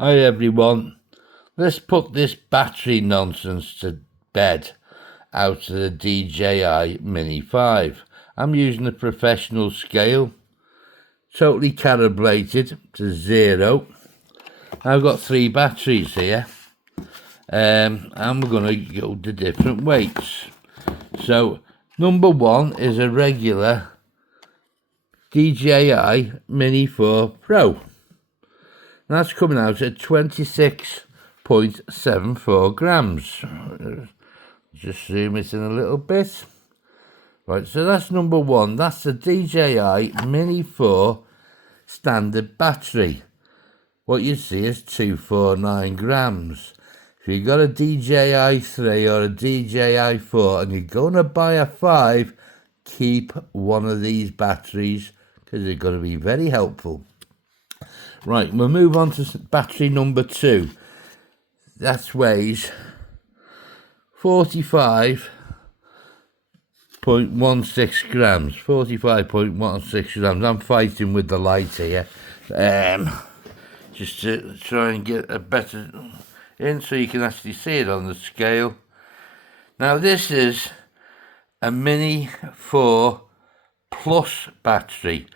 Hi everyone, let's put this battery nonsense to bed out of the DJI Mini 5. I'm using a professional scale, totally calibrated to 0. I've got 3 batteries here, and we're going to go to different weights. So number 1 is a regular DJI Mini 4 Pro. That's coming out at 26.74 grams. Just zoom it in a little bit. Right, so that's number 1. That's the DJI Mini 4 standard battery. What you see is 249 grams. If you've got a DJI 3 or a DJI 4 and you're going to buy a 5, keep one of these batteries because they're going to be very helpful. Right, we'll move on to battery number 2. That weighs 45.16 grams. 45.16 grams. I'm fighting with the light here. Just to try and get a better in so you can actually see it on the scale. Now this is a Mini 4 Plus battery.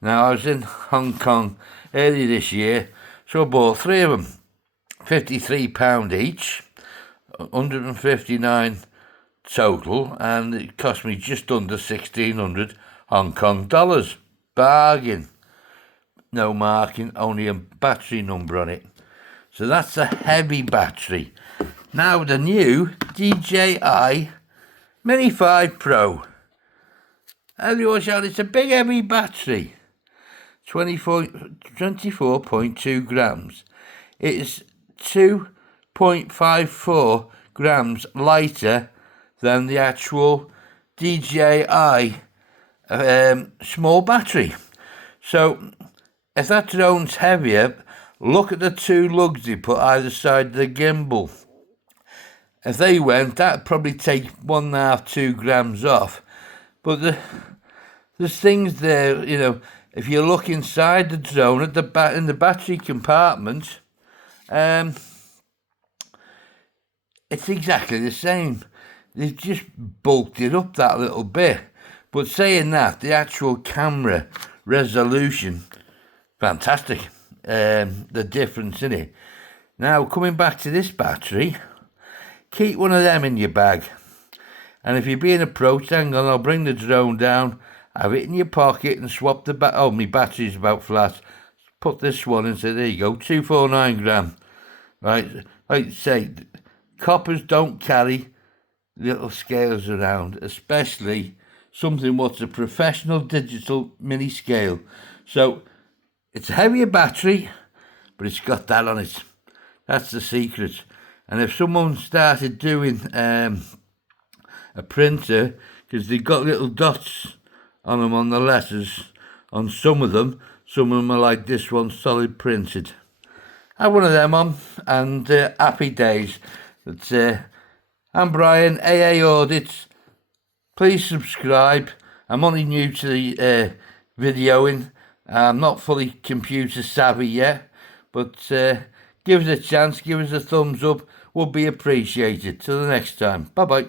Now I was in Hong Kong early this year, so I bought 3 of them, £53 each, 159 total, and it cost me just under 1,600 Hong Kong dollars. Bargain. No marking, only a battery number on it. So that's a heavy battery. Now the new DJI Mini 5 Pro. Everyone's shouting, it's a big heavy battery. 24.2 grams. It's 2.54 grams lighter than the actual DJI small battery. So if that drone's heavier, look at the 2 lugs they put either side of the gimbal. If they went, that'd probably take 1.5–2 grams off. But there's things there, you know. If you look inside the drone at in the battery compartment, it's exactly the same. They've just bulked it up that little bit. But saying that, the actual camera resolution, fantastic. The difference in it. Now, coming back to this battery, keep one of them in your bag. And if you're being approached, hang on, I'll bring the drone down. Have it in your pocket and swap the my battery's about flat. Put this one in, so there you go, 249 gram. Right, like I say, coppers don't carry little scales around, especially something what's a professional digital mini scale. So it's a heavier battery, but it's got that on it. That's the secret. And if someone started doing a printer, because they've got little dots on them on the letters, on some of them are like this one, solid printed. Have one of them on, and happy days. But I'm Brian, AA-AUDITS. Please subscribe. I'm only new to the videoing. I'm not fully computer savvy yet, but give us a chance, give us a thumbs up, would be appreciated. Till the next time, bye bye.